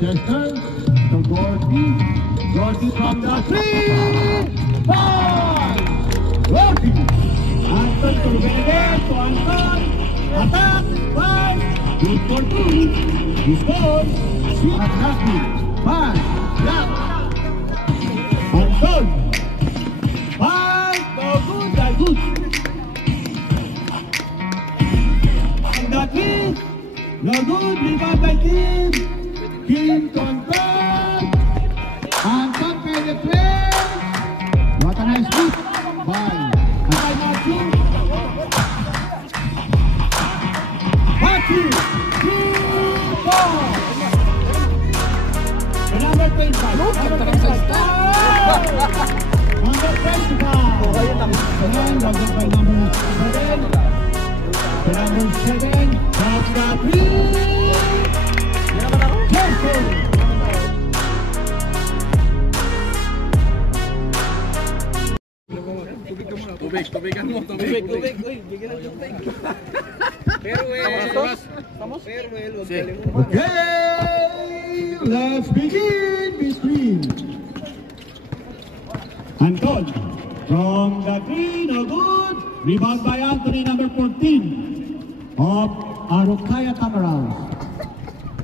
Chester to Gordy. Gordy from the 3. 5. Gordy. Anton to Benedict to Anton. Attack. 5. Good for 2. He scores. Sweet. Happy. 5. Lap. Anton. 5. No good. That's good. And the 3. No good. Rebound by Kim. Kim control. Anton pay the play. What a nice shoot by Matthew. Matthew. 2-4. The number 25. Number 25. Number 25. And number 7. The number 7. That's the 3. Tubigan mo. Uy, bigyan ng tubig. Farewell. Okay, let's begin between Anton from the green, no good. Rebound by Anthony, number 14 of Arukaya Tamarals.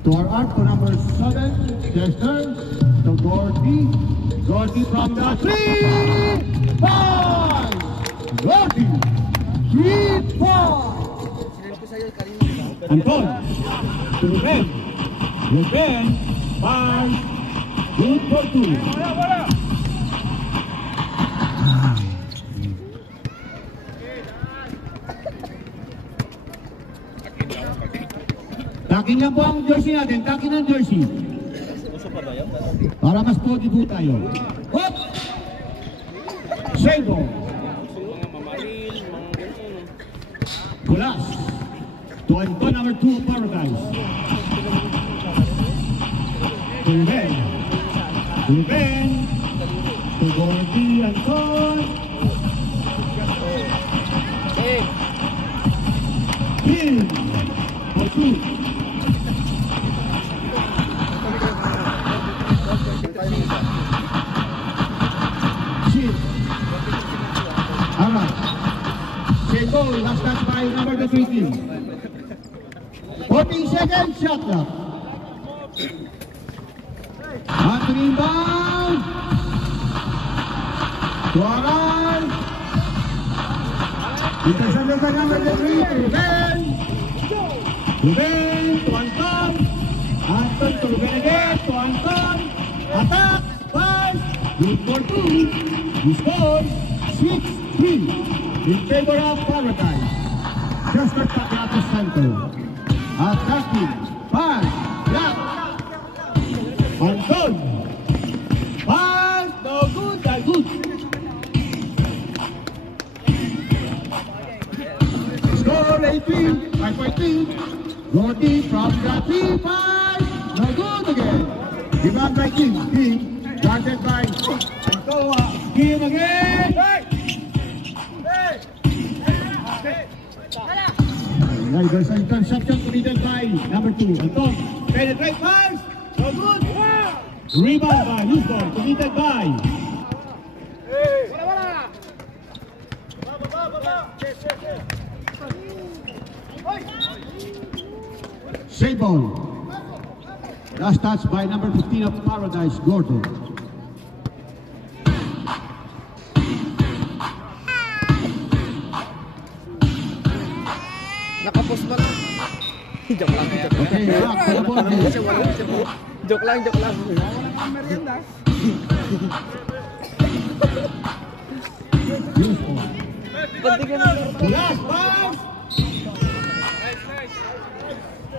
To our arc to number 7, Chester, to Gordy. Gordy from the 3. 5. Gordy. 3-4. Anton. To Ruben. Ruben. 5. Good for 2. Takin lang po ang jersey natin, takin ang jersey. Para mas pogi po tayo. Hop! Sebo. Gulas. To Anton, number 2 of Paradise. To Ruben. To Ruben. To Gordy, Anton. Kim. For 2. Goal, last touch by number 20. 14 seconds, shot clock. Anthony inbound. To Aral. Intercepted by number 3. Ruben. Ruben to Anton. Anton to Ruben again. To Anton. Attack. 5. Good for 2. He scores. 6-3. In favor of Paradise. Chester Tagliato center. Attacking. 5. Lap. Anton. 5. No good. That's good. Score 18. 5-3. Gordy from the 3-5. No good again. Rebound by Kim. Kim. Guarded by Antoa. Kim again. There's an interception committed by number 2. Anton, penetrate pass. No good. Rebound by Lisbon, committed by. Save ball. Last touch by number 15 of Paradise, Gordon. Nakapos pa lang. Joke lang. Okay, Joke lang.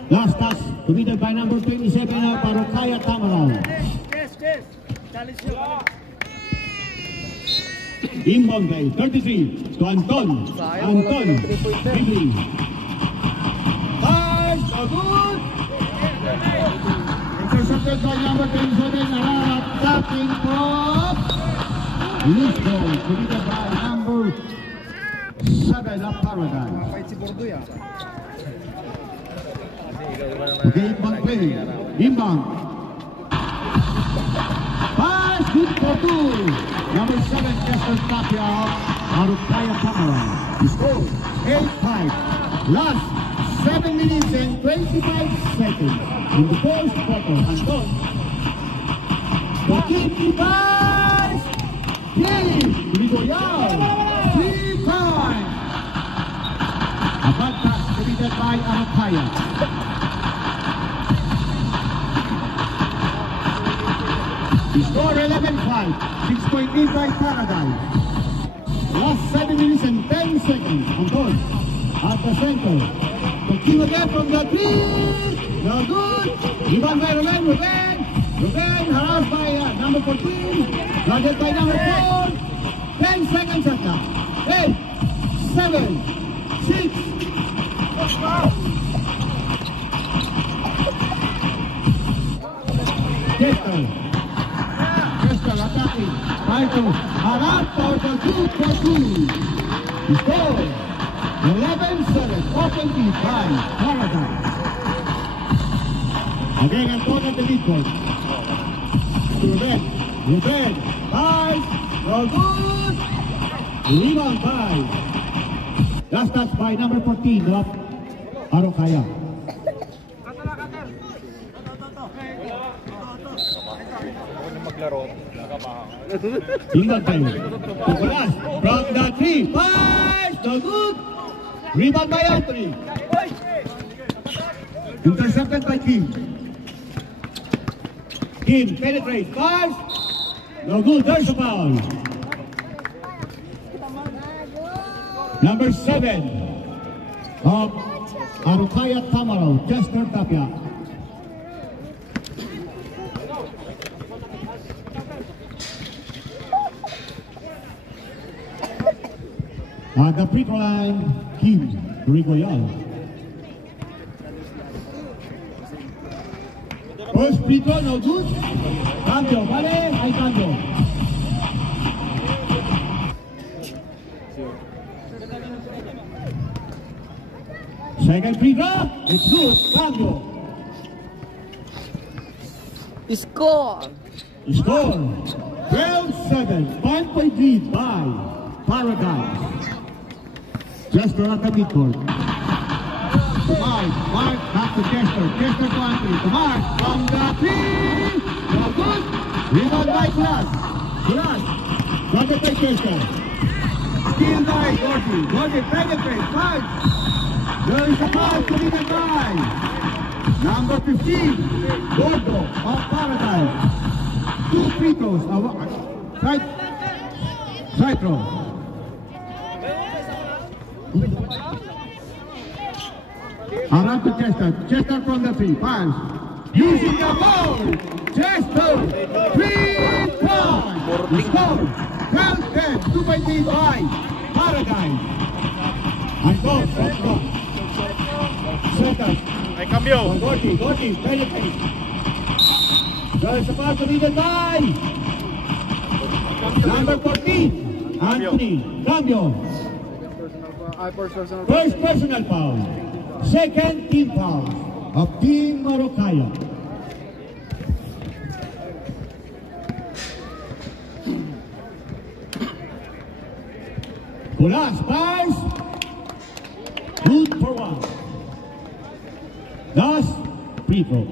Last touch committed by number 27 of Arukaya Tamaral. Inbound by 33 to Anton. Anton. Dribbling. So good. Intercepted by number 27. Attacking from Lisbon. Committed by number 7 of Paradise. Okay, inbound play. Inbound. Pass, good for two. Number 7, Chester Tapia, Arukaya Tamara. Score, 8-5. Last 7 minutes and 25 seconds in the first quarter. Anton. The 55. Grigoyao. 3-5. A bad pass committed by Arukaya. Score 11-5. 6-point lead by Paradise. Last 7 minutes and 10 seconds. Anton at the center. The kill again from the three. No good. Rebound by Ruben. Ruben harassed by number 14. Guarded by number 4. 10 seconds at now. 8, 7, 6. Chester attacking. Michael Harap for the 2-for-2. Score 11-7. Open lead by Paradise. Again, Anton at the lead court. Ruben. Five. No good. Rebound by. Last touch by number 14. Arukaya. Inbound play. Nicolas from the 3. Five. No good. Rebound by Anthony. Intercepted by Kim. Kim penetrates. Five. No good. There's a foul. Number 7 of Arukaya Tamaro, Chester Tapia. At the free throw line, Kim Grigoyao. First free throw, no good. Cambio, vale, hay cambio. Second free throw, it's good. Cambio. Score! Score 12-7. 5-point lead by Paradise. Chester at the midcourt. Mark, back to Chester. Chester to Anthony. To Mark from the 3. No good. Rebound by Kulas. Got it by Chester. Steal by Gordy. Gordy penetrates. 5. There is a foul committed by number 15. Gordo of Paradise. 2 free throws. Side throw. Around to Chester. Chester from the 3. Pass. Using the ball. Chester. 3-point. Score. 12-10. 2-point lead by Paradise. And goal. Second. Ay, cambio. Gordy. Penetrate. There is a foul committed by number 14. Anthony. Cambio. First personal foul. Second team foul of Team Arukaya. Kulas pass. Good for 1. Thus, free throw.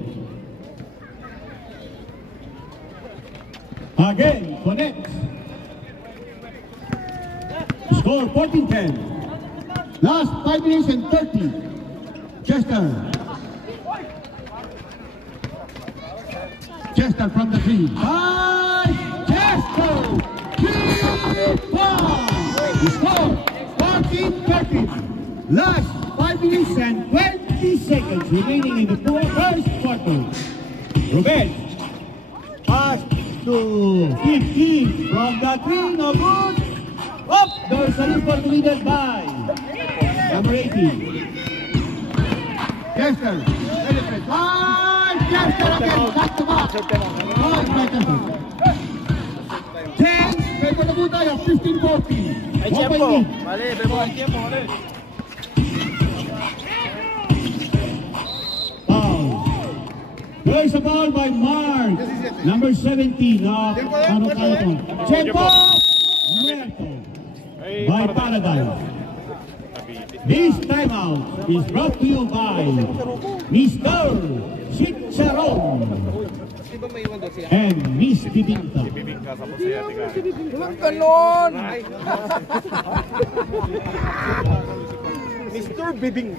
Again, connect. Score 14-10. Last 5 minutes and 30. Chester from the 3. Chester! 3-5! Score 14-13. Last 5 minutes and 20 seconds remaining in the first quarter. Ruben. Pass to 15 from the 3. No good. Up! There's a rebound leaded by number 18. Chester, penetrate. Chester again, back to back. Chester. 10, may panabutan tayo, 15-14. Ay, tiempo. Mali, pero ang tiempo, mali. There is a ball by Mark, number 17 of Marocano. Chepo Muerto by Paradise. This timeout is brought to you by Mr. Chicharon and Miss Bibingka. Walang ganon! Mr. Bibing.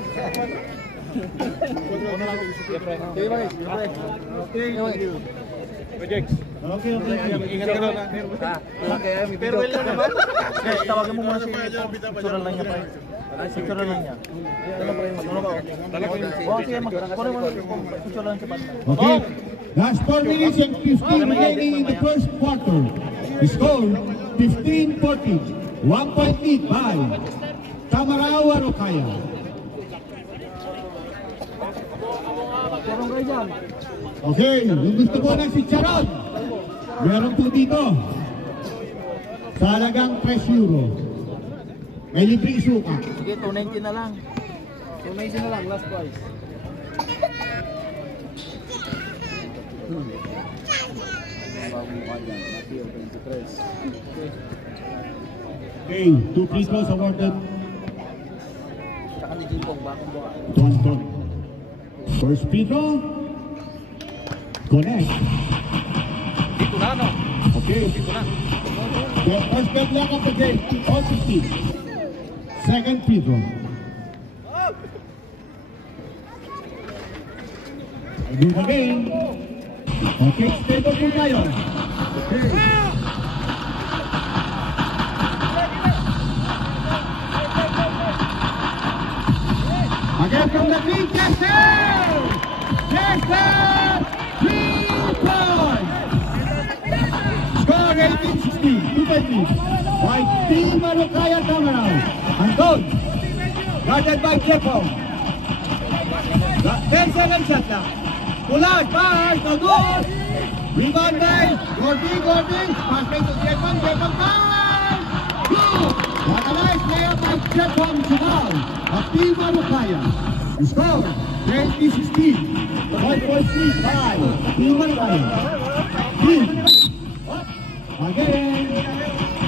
Okay. Ingat ka na. Pero wala naman. Tawagan mo muna si picture lang niya. Ay, picture lang niya. Okay, last 4 minutes and 15 remaining in the first quarter. The score 15-14. 1 point lead by Tamarao Arocaya. Okay, yung gusto mo na si Charon. Meron po dito. Sa halagang 3 euro. May libreng suka. Sige, 290 na lang. 290 na lang, last price. Okay, 2 free throws awarded. Saka ni Jimpong, bakong buka. to Anton. First free throw. Connect. Dito na, no? Okay. Dito na. The first ball block of the game, all 15. Second free throw. Good again. Okay, stable po tayo. Okay. Again from the green, Chester! Chester! 3 points! Score 18-16, 2 by 3. By Team Marocaya Tamarao. Anton, guarded by Chepo. 10-second shot lang. Pulas, pass, no good. Rebound by Gordy. Pass to Chepo, pass! Good! What a nice layup by Chepo Sumal of Team Marocaya. The score 20-16. 5.3 by Team Marocaya. Again,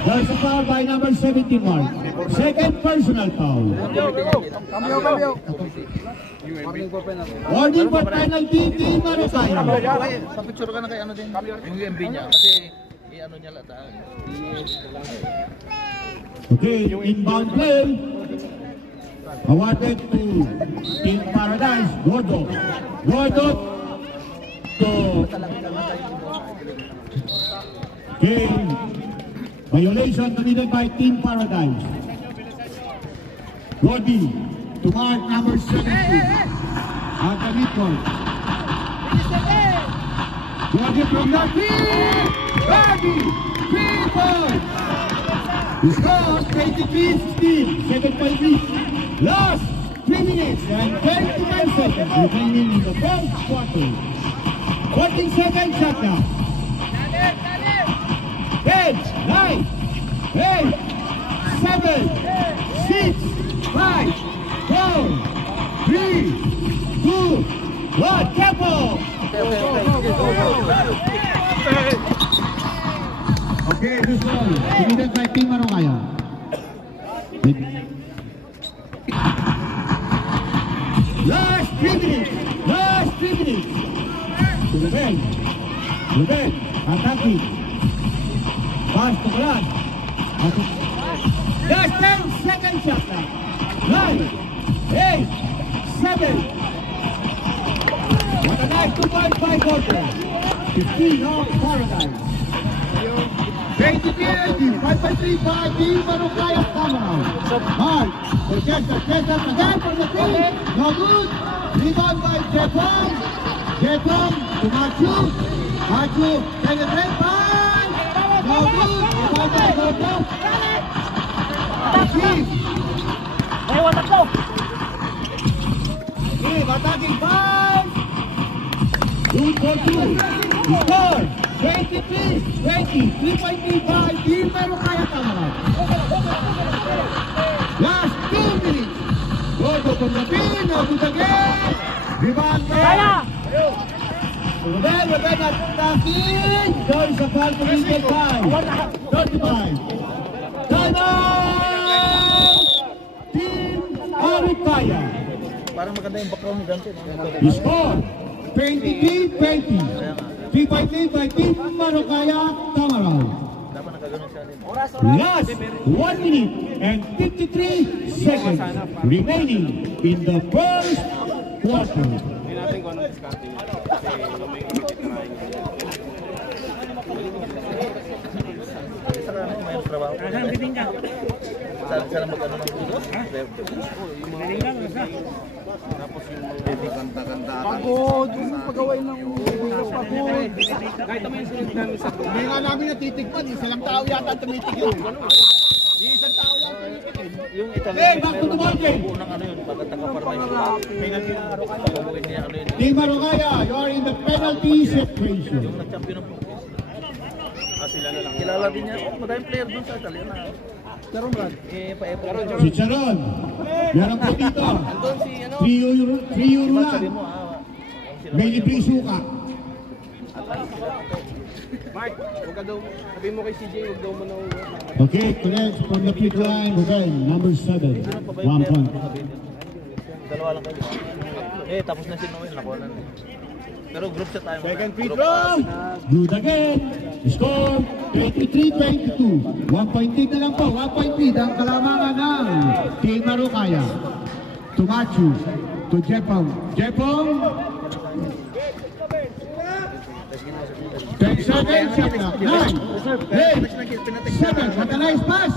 there's a foul by number 17 Mark. Second personal foul. Cambio. Warning for penalty, Team Marocaya. Sa picture ka na kay ano din. Yung UMB niya. Kasi, ano niya lataan. Okay, inbound play. Awarded to Team Paradise, Gordo to game. Violation committed by Team Paradise. Gordy to mark number 17. At the midcourt. Gordy from the team. Gordy, 3 points. The score 23-16. Second point lead. Last 3 minutes and 25 seconds remaining in the first quarter. 14-second shot now. 10, 9, 8, 7, 6, 5, 4, 3, 2, 1. Tempo! Okay, this one. Committed by Team Marocaya. Last 3 minutes. To the bench. Attacking. Pass to Brad. Last 10-second shot now. 9, 8, 7. What a nice 2.5 quarter. 15 of Paradise. 23-18, 5-3 by Team Marocaya Tamarao. Mark, the Chester again for the team. No good. Rebound by Jepong to Machu, penetrate by. No good. Rebound by Gordo. Chief. Chief, attacking 5. Good for 2. Score 23-20. 3.3 by Team Marocaya Tamarao. Last 2 minutes. Gordo from the pin. No good again. Rebound by Ruben attacking. There is a foul committed by 35. Timeout! Team Arikaya. Parang maganda yung background mo ganito. The score, 23-20. 3-5 lead by Team Marukaya Tamaraw. Dapat nakaganon siya din. Last 1 minute and 53 seconds remaining in the first quarter. Hindi natin kung ano discarte niya. Kasi may titirahin niya. Isa ka naman, may trabaho. Biting ka. Sana mag-ano ng dito? Biting ka, basta. Tapos yung kanta-kanta. Pagod. Yung pagawain ng pagod. Kahit naman yung sunod namin sa buhay. Hindi nga namin natitigman. Isa lang tao yata tumitig yun. Isang tao lang tumitig. Yung Hey, back to the ball game. ng ano yun, pagkataka-formation. Pagkawin niya ano yun. Team Marukaya, you are in the penalty situation. Yung nag-champion ng Pugis. Sila na lang. Kilala din niya. Oh, madaming player dun sa Italia na. Pero Brad, pa-effort. Si Charon, meron po dito. Doon si ano. 3 euro Sabi lang. mo, May libreng suka. Mark, huwag ka daw. Sabi mo kay CJ, huwag daw mo na Okay, connect from the free line. Ruben, number 7. 1 point. dalawa lang kayo. Tapos na si Noel, nakuha na. Pero group set tayo. Second free throw. Good again. Score 23-22. 1 point lead na lang po. 1 point lead ang kalamangan ng Team Marukaya. To Machu. To Jepong. Jepong. 10 seconds. Shot clock. 9. 8. 7. What a nice pass.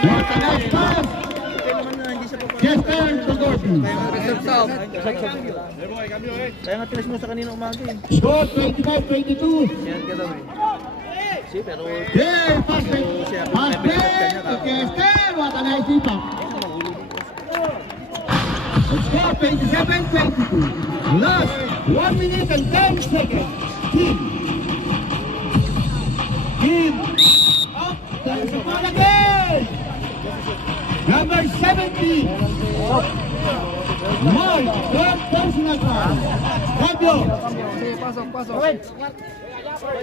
What a nice pass. Chester to Gordy. Kaya nga tinas mo sa kanina umaga eh. Score 25-22. Yan ka daw eh. Pero... Yeah, pass back to Chester. What a nice impact. Score 27-22. Last 1 minute and 10 seconds. Team up. There's a ball again. Number 17. Mark, third personal foul. Fabio. Pasok.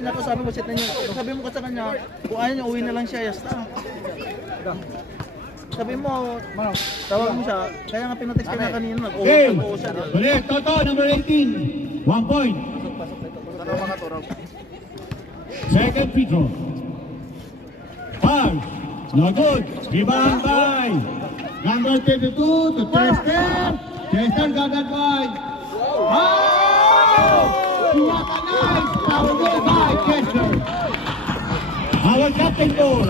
Naku, sabi mo set na niya. Sabi mo ka sa kanya, kung ayaw niya, uwi na lang siya, yasta. Sabi mo, tawag mo siya, kaya nga pinatext ka na kanina, Hey, nag-uwi siya. ulit, Toto, number 18. 1 point. Second free throw. Foul. No good. Rebound by number 32 to Chester. Chester got that by. Oh! What a nice power goal by Chester. Our captain goal.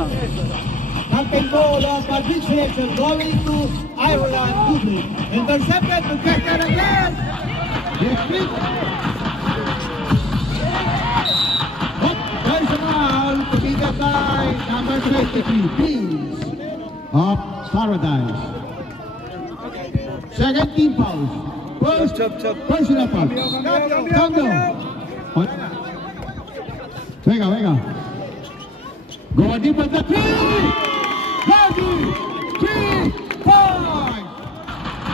Captain goal of Madrid selection going to Ireland. Goodly. Intercepted to Chester again. Yes, please. There's a foul to be got by number 23, Peace of Paradise. Second team foul. First personal foul. Tango. Venga. Go deep at the 3. Heavy 3 point.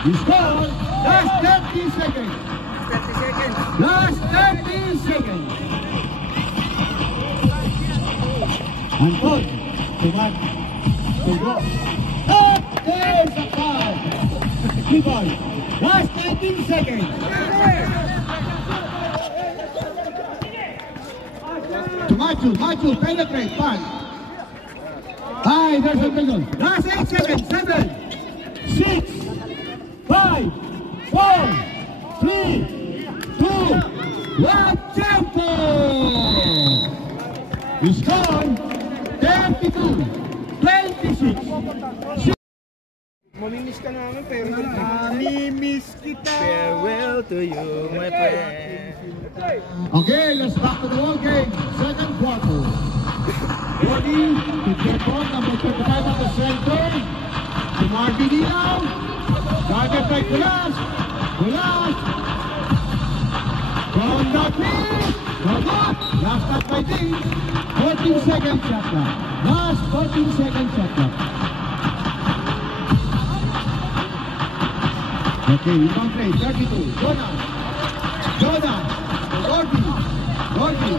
He scored. Last 30 seconds. Last 30 seconds. Anton, Tumat, Tugo. Oh, there's a foul. Keep on. Last 19 seconds. To Machu, penetrate, fine. Hi, there's a big one. Last 8 seconds. 7, 6, 5, 4, 3, 2, 1, tempo! He scored 32, 26. Mamimiss ka namin pero Mamimiss kita. Farewell to you, my friend. Okay, let's back to the ball game. Second quarter. 40 to Jepong, number 35 at the center. To Marvin Dilaw. Target by Kulas. From the three. Last shot by Ding. 14 seconds shot clock. Last 14 seconds shot clock. Okay, we don't play. 32. Jonas. Gordy.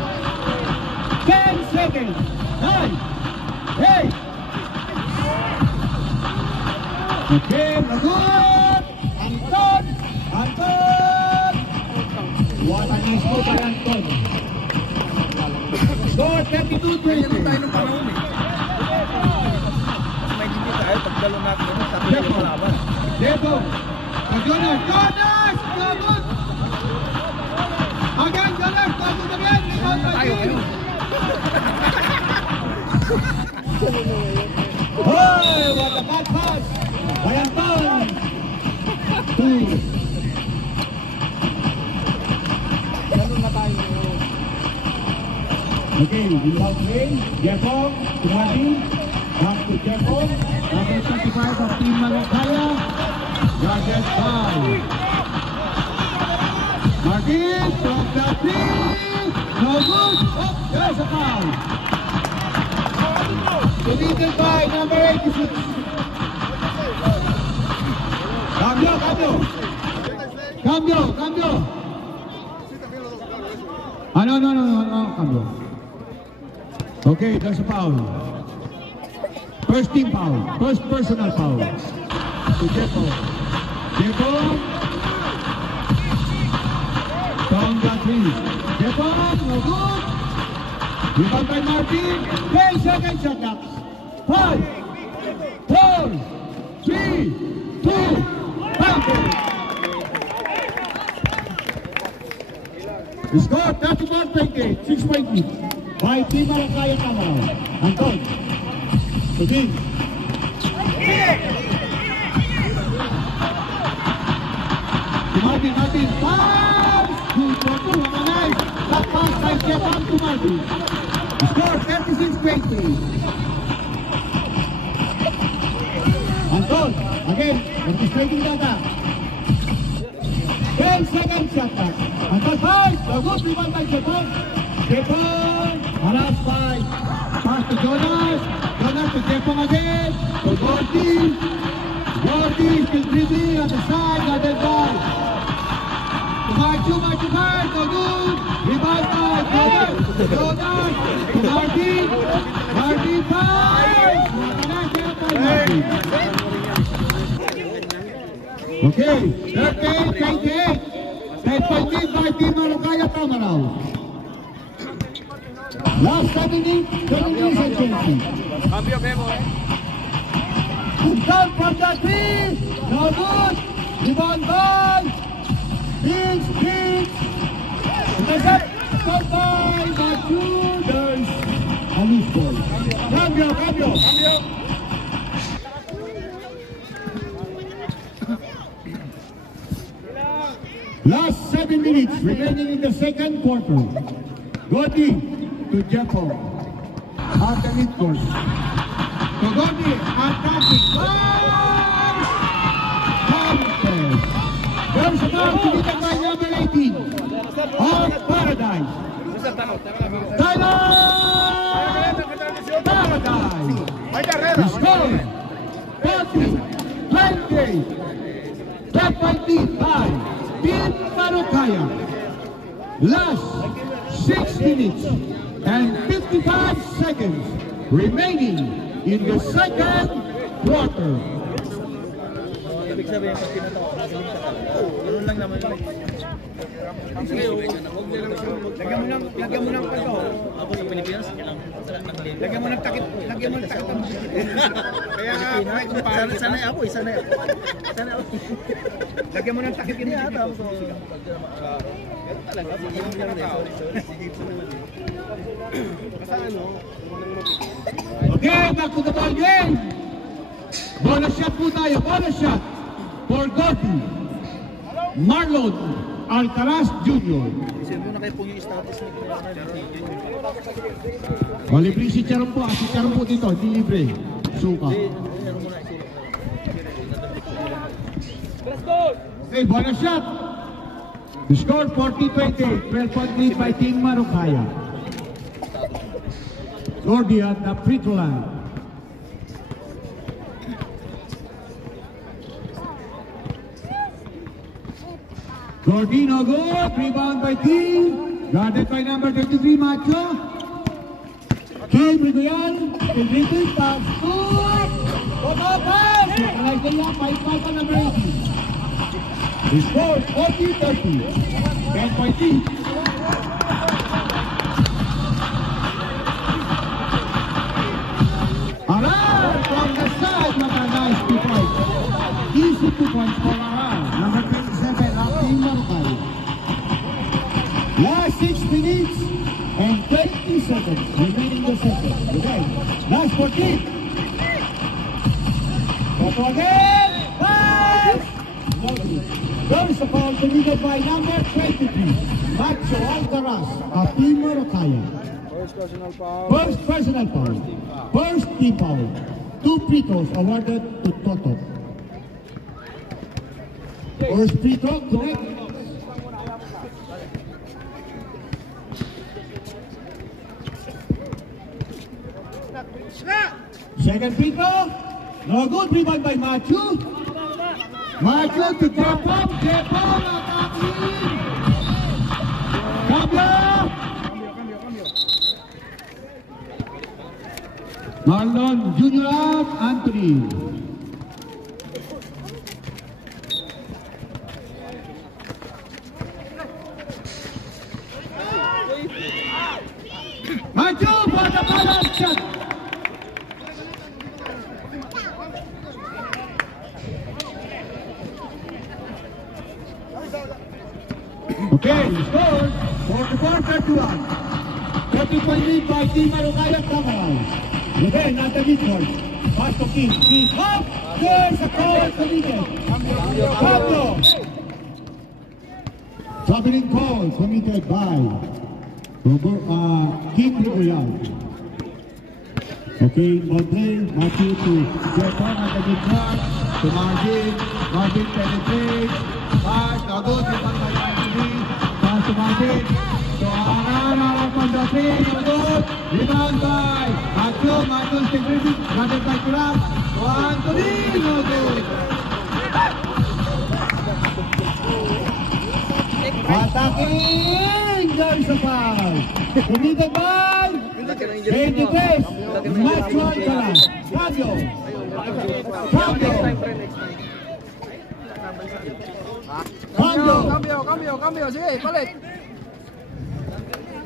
10 seconds. 9, 8. Okay, lagot. Anton. What a nice goal by Anton. Score 32-20. Tayo ng panahon eh. Mas may limit tayo pag dalo natin yun. Sabi na yung laban. Debo. Jonas. Lagot. Again, Jonas. Lagot again. Tayo ngayon. Oh, what a bad pass. By Anton. 2. Okay, inbound play. Jeffong, Tumati. Back to Jeffong. Number 25 of Team Malakaya. Guarded by Martin from the three. No good. Oh, there's a foul. Committed by number 86. Cambio. No, cambio. Okay, there's a foul. First team foul. First personal foul. To Jeffo. From the three. Jeffo, no good. Rebound by Martin. 10 seconds shot clock. 5, 4, 3, 2, 1. The score 31-28, 6.8 by Team Malakaya Tamaraw. Anton. Begin. Martin. Pass! Good for two. Nice. That pass by Jeffon to Martin. The score 36-20. Anton. Again. Orchestrating data. 10 seconds shot clock. Anton 5. The good rebound by Jeffon. Harassed by pass to Jonas to Jeffon again. To Gordy still dribbling at the side, guarded by Mark 2, no good. Rebound by Jonas to Martin 5. Okay, 38-28. 10.8 by Team Malakaya Tamaraw. Last 7 minutes, 23 seconds. Cambio, Bebo eh. Down from the three. No good. Rebound by Biggs. Intercept. Stop by Matthew. There's a loose ball. Cambio. Last 7 minutes remaining in the second quarter. Gordy to Jeffo. At the midcourt. To Gordy. Attacking. There's a foul committed by number 18 of Paradise. Paradise. The score 40-20. 10.8 by Team Malakaya. Last 6 minutes and 55 seconds remaining in the second quarter. Ibig sabihin, pag tinatawa ka, nagaling ka talaga. Ganun lang naman yun. Lagyan mo ng pagkaw. Ako sa Pilipinas, Lagyan mo ng takip. Kaya nga, sanay ako. lagyan mo ng takip yun. Tapos, ganun talaga. Okay, back to the ball game. Bonus shot po tayo. Bonus shot for Gordy. Marlon Alcaraz Jr. Isip mo na kayo po yung status ni O, libre si Charon po. Si Charon po dito, hindi libre. Suka. Okay, bonus shot. The score 40-20. 12.3 by Team Malakaya. Gordy at the free throw line. Gordy no good. Rebound by Team Guarded by number 33, Macho. Kim Rigoyan, in retreat, pass, good! Photo pass! Nice area, 5-5 pa number 80. The score, 40-30. 10-point lead. Aral, from the side, nice 2 points. Easy 2 points for Aral. Number 27, Rafi Marcay. Last 6 minutes and 20 seconds remaining the second. Okay, last 14. Photo again, pass! There's a foul committed by number 23, Macho Alcaraz, Rafi Marcay. First personal foul. First personal foul. First team foul. 2 free throws awarded to Toto. First free throw, correct. Second free throw. No good. Rebound by Matthew. Matthew to Japon. Japon attacking. Cambio. Marlon Junior Anthony. Maju for the balance shot. Okay, score 44-31. 30-point lead by Team Marukaya Kamalay. Again, at the midcourt. Pass to King. King up. There's a call committed. Pablo. Traveling call committed by King Rigoyan. Okay, Andre, Matthew to Japon at the midcourt. To Marvin. Marvin penetrates. Pass. Now goes to Anthony. Pass to Marvin. So Arara from the three. No good. Rebound by Matthew security. Guarded by Kurap. To Anthony. No good. Attacking. There's a foul. Committed by Baby Face. Macho Alcaraz. Cambio. Cambio. Sige, palit.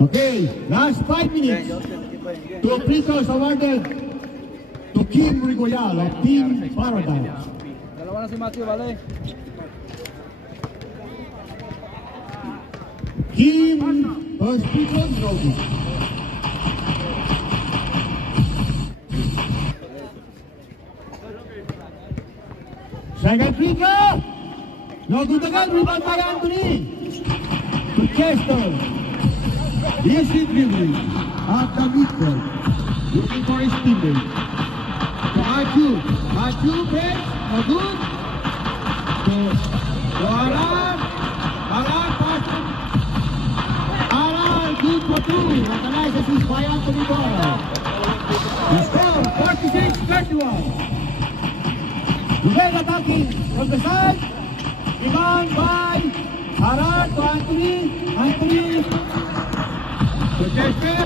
Okay, last 5 minutes. 2 free throws awarded to Kim Rigoyan of Team Paradise. Dalawa na si Matthew, bale. Kim, first free throw, no good. Second free throw, no good again. Rebound by Anthony. To Chester. Easy dribbling at the midcourt. Looking for his teammate. To Matthew breaks, no good. To Aran. Aran passes. Aran, good for 2. Recognizes his by Anthony Bora. The score, 46-31. Again attacking from the side. Rebound by Aran to Anthony. To Chester,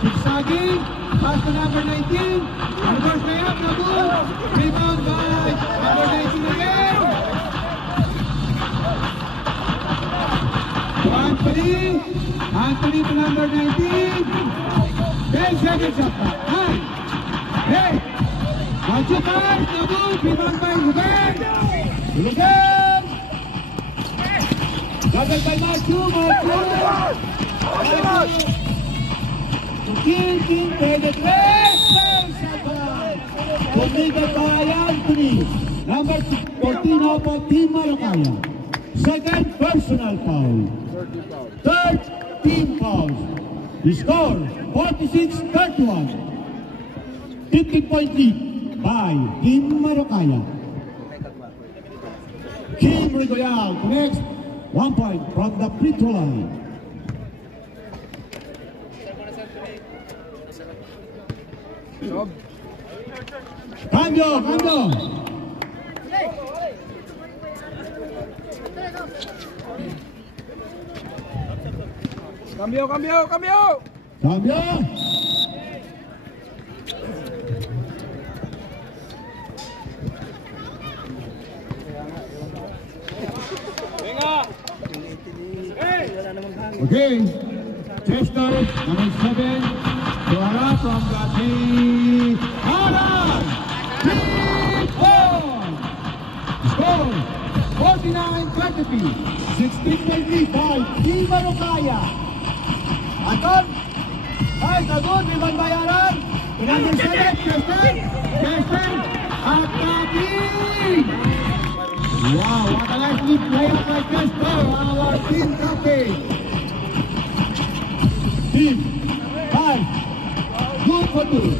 zigzagging, pass to number 19, reverse layup, no good, rebound by number 19 again. To Anthony to number 19, 10 seconds up, 9, 8, Matthew pass, no good, rebound by Ruben, gathered by Matthew. King penetrates. Committed by Anthony. Number 14 of Team Marukaya. Second personal foul. Third team foul. The score 46-31. 15-point lead by Team Marukaya. Kim Rigoyan connects 1 point from the free throw line. Cambio. Cambio, cambio, cambio! Cambio. Okay. Chester, number 7. Tuara from Gati. Alan! Score 49-23. 16-25. Di Marukaya. Anton. Ay, Tagun, may bayaran. Number 7, Chester. Chester. Attacking. Wow, what a nice lead play up by Chester, our team captain. Team 5. Good for 2.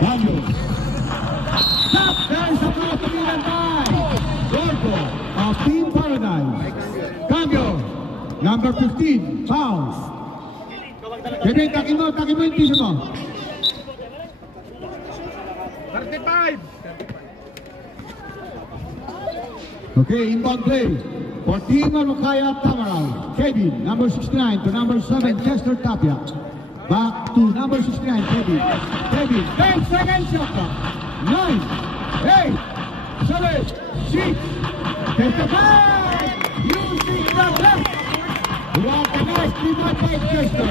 Cambio. Stop! There is a throw to be done by Gorgo of Team Paradise. Cambio. Number 15. Foul. Kevin, takin mo yung piso mo. 35! Okay, inbound play for Team Marukaya Tamaral. Kevin, number 69 to number 7, Chester Tapia. Back to number 69, Kevin. Kevin, 10 seconds shot clock. 9, 8, 7, 6, Chester back! Using the left. What a nice rebound by Chester.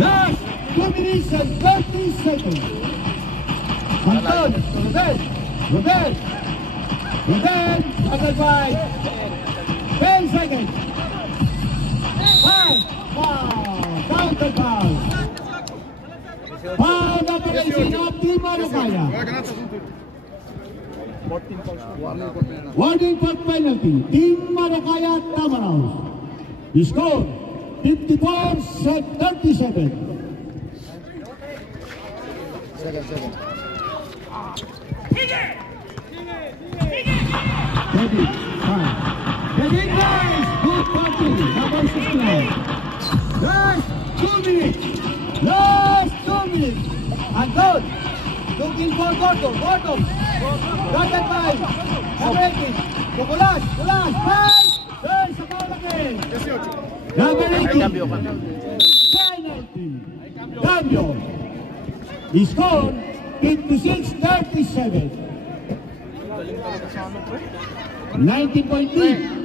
Last 2 minutes and 30 seconds. Anton, Robert. And then, under by 10 seconds. 5, foul, counter foul. Foul number 18 of Team Marukaya. Warning for penalty. Team Marukaya Tamaraw. The score 54-37. Second. Kevin, fine. Kevin, nice! Good party, number 69. Last 2 minutes. Last 2 minutes. And good. Looking for Gordo. Got that by. Number 18. Kukulas. 5. There's a foul again. Number 18. Penalty. Cambio. The score 56-37. 90.3.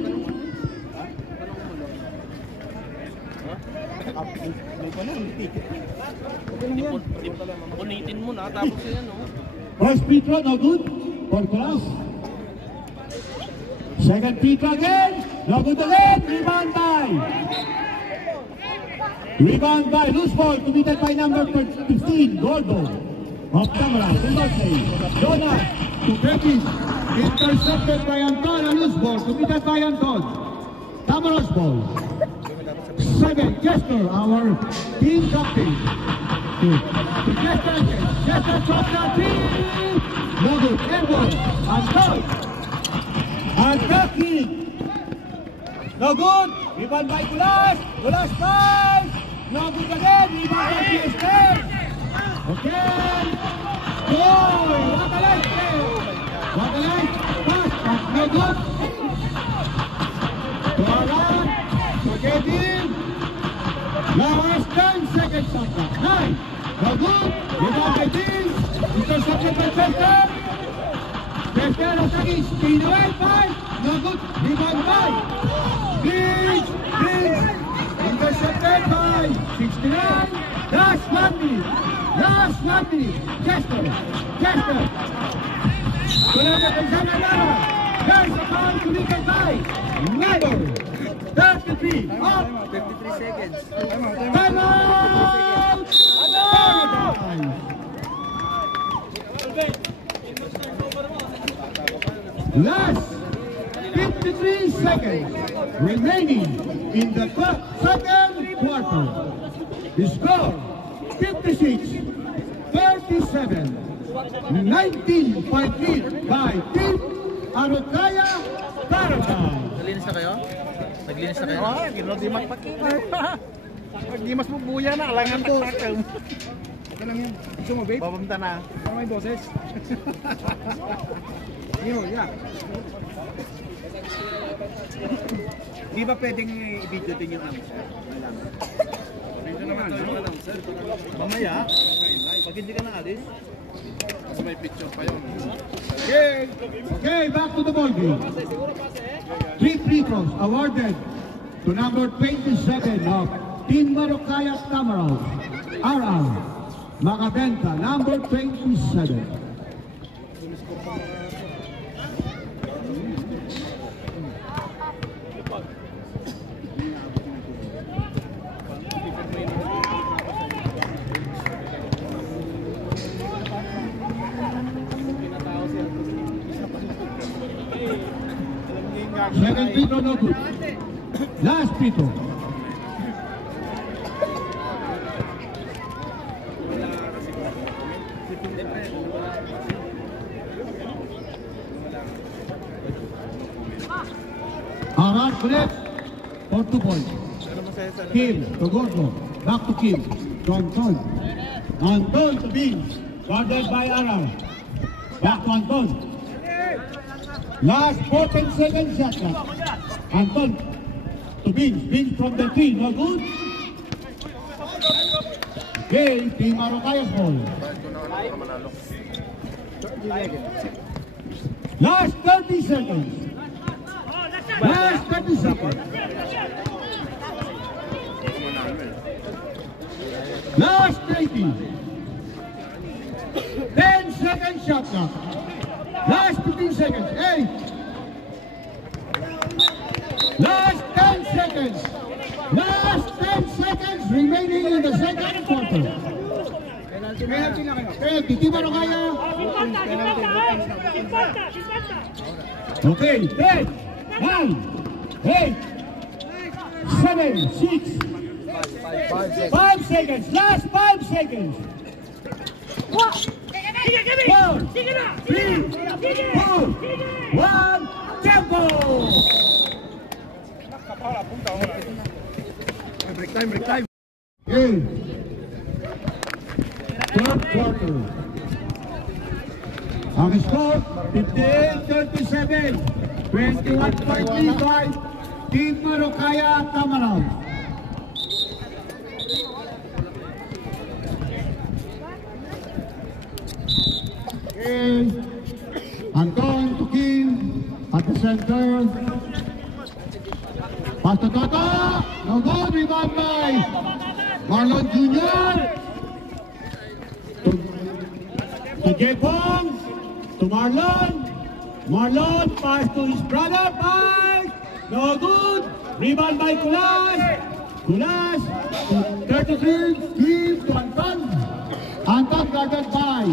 Ulitin mo na, tapos yan, no? First free throw, no good for Colas. Second free throw again, no good again. Rebound by loose ball, committed by number 15, Gordo of Tamaral. Donald to Betis, intercepted by Anton, a loose ball, committed by Anton. Tamaral's ball. 7, Chester, our team captain. Chester from the team. No good, elbow, Anton. Attacking. No good, rebound by Kulas. 5. No good again, rebound by Chester. Okay. Boy, what a nice play. What a nice pass, but no good. To Alan, to Kevin. Last 10 seconds shot clock. 9. No good. Rebound by Dean. Intercepted by Chester. Chester attacking. Spin away. 5. No good. Rebound by Dean. Intercepted by 69. Last 1 minute. Chester. There's a foul committed by number 33 of 53 seconds. Time out! Last 53 seconds remaining in the second quarter. The score 56-37. 19 point lead by Team Marukaya Paradise. Naglinis na kayo? Naglinis na kayo? Oo, gano'n di magpakita. Pag di mas bubuya na, alangan to. Okay lang yun. Gusto mo, babe? Babamta na. Para may boses. Yun, yeah. Di ba pwedeng i-video din yung announcer? Video naman daw yung announcer. Mamaya, pag hindi ka naalis, Kasi may picture pa yun. Okay, back to the ball game. 3 free throws awarded to number 27 of Team Maracaya Camarals, RR Macabenta, number 27. Second free throw, no good. Last free throw. Arar ulit for 2 points. Kim to Gordo. Back to Kim. To Anton. Anton to Beans. Guarded by Arar. Back to Anton. Last 14 seconds shot clock. Anton to Beans. Beans from the 3. No good. Okay, Team Marocaya's ball. Last 30 seconds. Last 30 seconds. Last 30. 10 seconds shot clock. Last 15 seconds. 8. Last 10 seconds. Last 10 seconds remaining in the second quarter. Penalty. Team Maracaya. Okay. 10, 9, 8, 7, 6, 5 seconds. Last 5 seconds. 4, 3, 2, 1. Tempo. Break time. Okay. Third quarter. Ang score, 58-37. 21.35. Team Maracaya Camarals. Okay. Anton to Kim at the center. Pass to Toto. No good. Rebound by Marlon Jr. To Jepong. To Marlon. Marlon pass to his brother. Pass. No good. Rebound by Kulas. Kulas. To 33. Kim to Anton. Anton guarded by.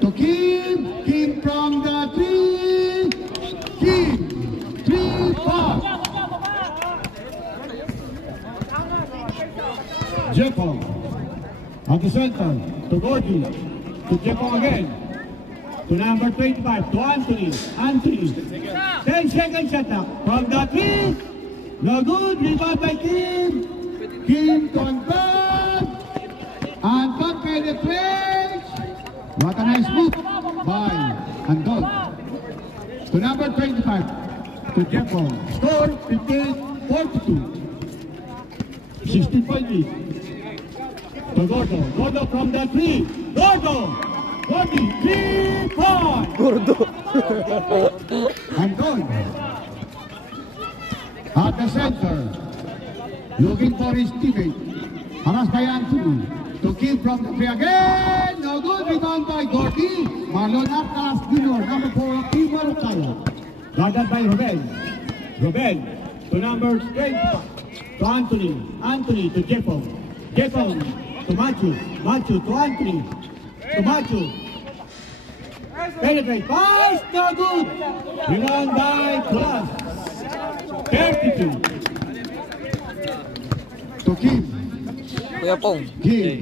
To Kim. Kim from the 3. Kim. 3 pass. Jepong. At the center. To Gordy. To Jepong again. To number 25. To Anthony. Anthony. 10 seconds shot clock. From the 3. No good. Rebound by Kim. Kim to Anton. Anton penetrates. What a nice move by Anton. To number 25. To Jepong. Score 15-42. 16-point lead. To Gordo. Gordo from the 3. Gordo. 3 points. Gordo. Anton. At the center. Looking for his teammate. Haras by Anthony. To keep from the 3 again. No good. Rebound by Gordy. Marlon Arcalas Jr. Number 4 of Team Maracaya. Guarded by Ruben. Ruben. To number 25. To Anthony. Anthony to Jepong. Jepong to Machu. Machu to Anthony. To Machu. Penetrate. Pass. No good. Rebound by Kulas. 32. To Kim. Kuya Pong. Kim.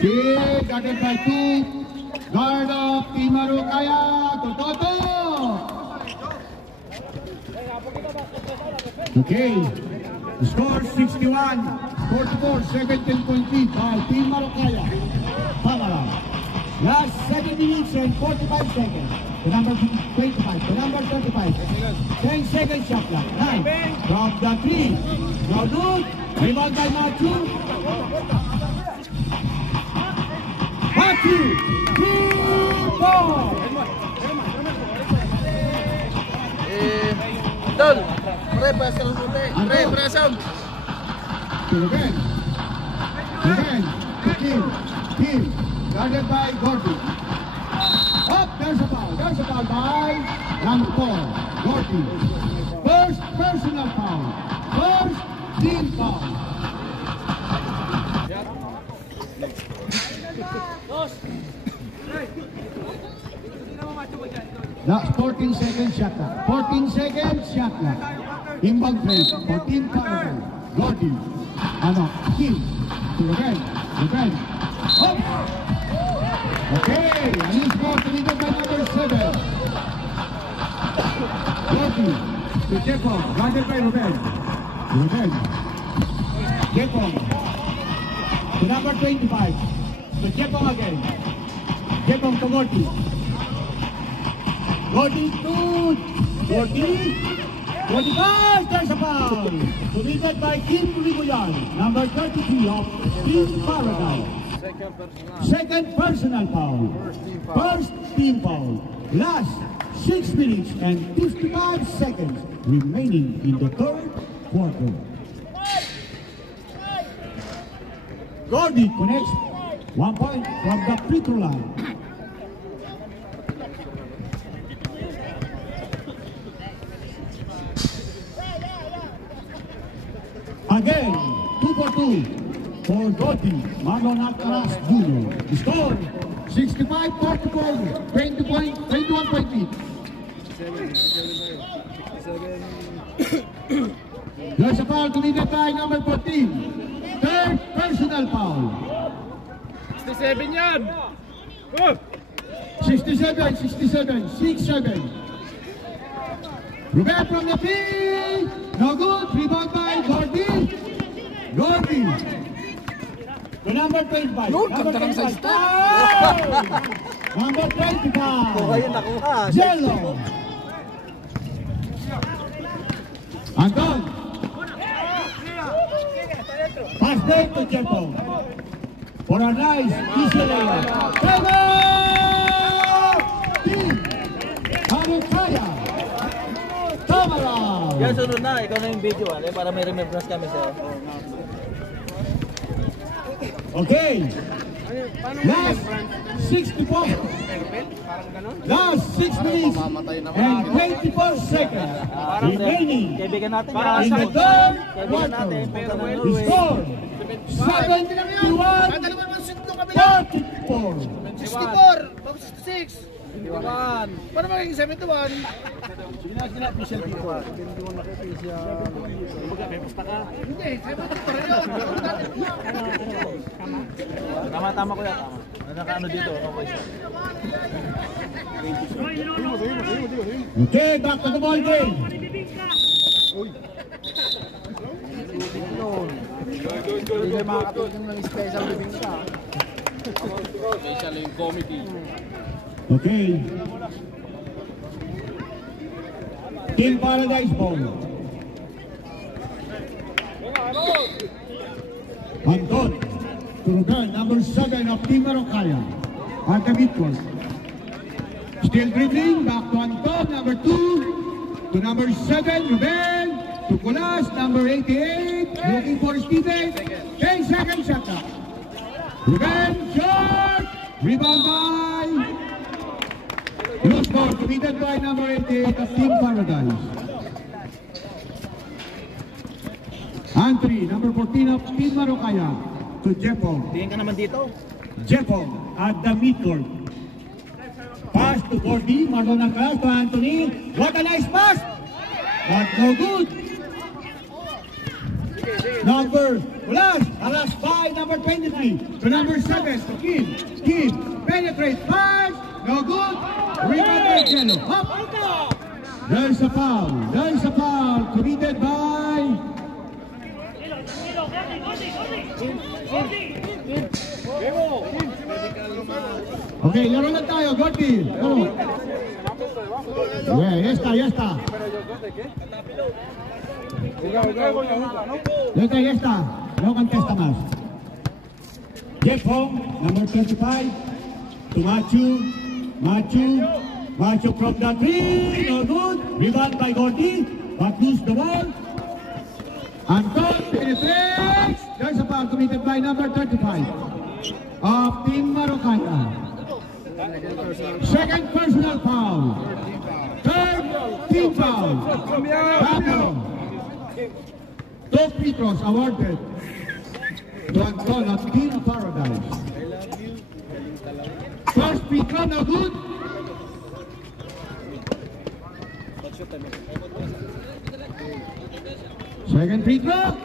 Kim guarded by 2. Guard of Team Maracaya. To Toto. Okay. The score 61-44, 17-point lead by Team Maracaya. Camarals. Last 7 minutes and 45 seconds. to number 25, to number 35. 10 seconds shot clock. 9. From the 3. No good. Rebound by Matthew. Matthew. 3-ball. Dol, pre, sound. Again. Kim. Guarded by Gordy. Up, there's a foul by number 4, Gordy. First personal foul. First team foul. Last 14 seconds shot clock. 14 seconds shot clock. Imbang trade for Team Paragon. Gordy. Kim. Again. Up. Okay, and he's going to lead by number 7. Gordy. To Jepong. Guarded by Ruben. Jepong. To number 25. To Jepong again. Jepong to Gordy. Gordy pass, there's a foul. Committed by Kim Rigoyan, number 33 of Team Paradise. Second personal foul. First team foul. Last 6 minutes and 55 seconds remaining in the third quarter. Gordy connects 1 point from the free throw line. Again, 2 for 2 for Gordy, Marlon Atlas Jr. Score 65-44, 21 point lead. There's a foul committed by number 14. Third personal foul. 67 yan! 6-7. Ruben from the field. No good. Rebound by Gordy. The number 25. Number 25. Number 25. Jello. Anton. Pass back to Jello. For a nice easy layup. Team Harukaya. Yan, sunod na. Ikaw na yung video, para may remembrance kami sa'yo. Okay. Last 64. Last 6 minutes and 24 seconds remaining in the third quarter. The score 71-44. 64! Bakit 66? Paano magiging 71? Sige na, official dito. Hindi mo nakita May basta ka? Hindi, 71 pa rin yun. Tama ko yan. Nakaano dito. Okay, back to the ball game. Hindi siya makakatulong ng special living ka. Special in committee. Okay. Team Paradise ball. Anton to Ruben, number 7 of Team Marocaya at the midcourt. Still dribbling, back to Anton, number 2 to number 7, Ruben to Colas, number 88, looking for Steven. 10 seconds shot clock. Ruben, shot, rebound by loose ball committed by number 88 of Team Paradise. Entry, number 14 of Team Marocaya to Jepong. Tingin ka naman dito. Jepong at the midcourt. Pass to Gordy, Marlon Atlas to Anthony. What a nice pass! But no good. Number, Alas by number 23 to number 7 to Kim. Penetrate pass. No good. Rebound by Jello. Up. There's a foul. Committed by Okay, laro na tayo. Gordy. Yeah, ya está, ya está. Ya está. No contesta más. Jeff Hong, number 25. To Machu from the three. No good. Rebound by Gordy. But lose the ball. Anton penetrates. There's a foul committed by number 35 of Team Marokaya. Second personal foul. Third team foul. Cambio. 2 free throws awarded to Anton of Team Paradise. First free throw, no good. Second free throw.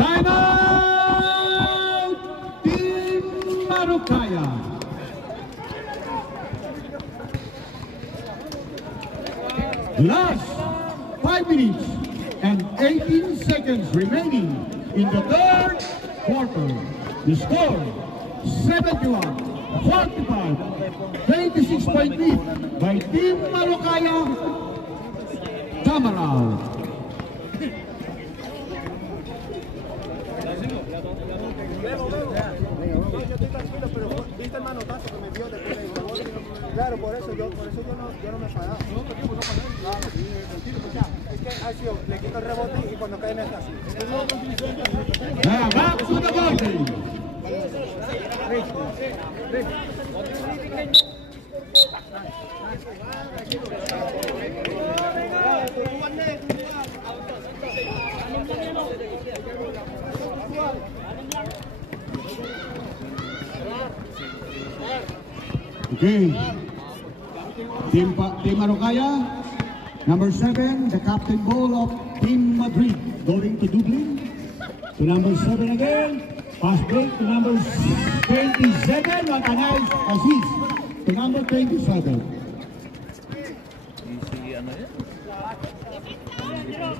Timeout! Team Marokaya. Last 5 minutes and 18 seconds remaining in the third quarter. The score 71-45. 26-point lead by Team Marokaya. Tamarao. ¿Viste el manotazo que me dio después del gol? Claro, por eso yo no me paraba. Claro, es que así le quito el rebote y cuando cae en el así. Back to the ball. Okay. Team Marokaya, number 7, the captain ball of Team Madrid, going to Dublin. To number 7 again. Pass break to number 27. What a nice assist. To number 27.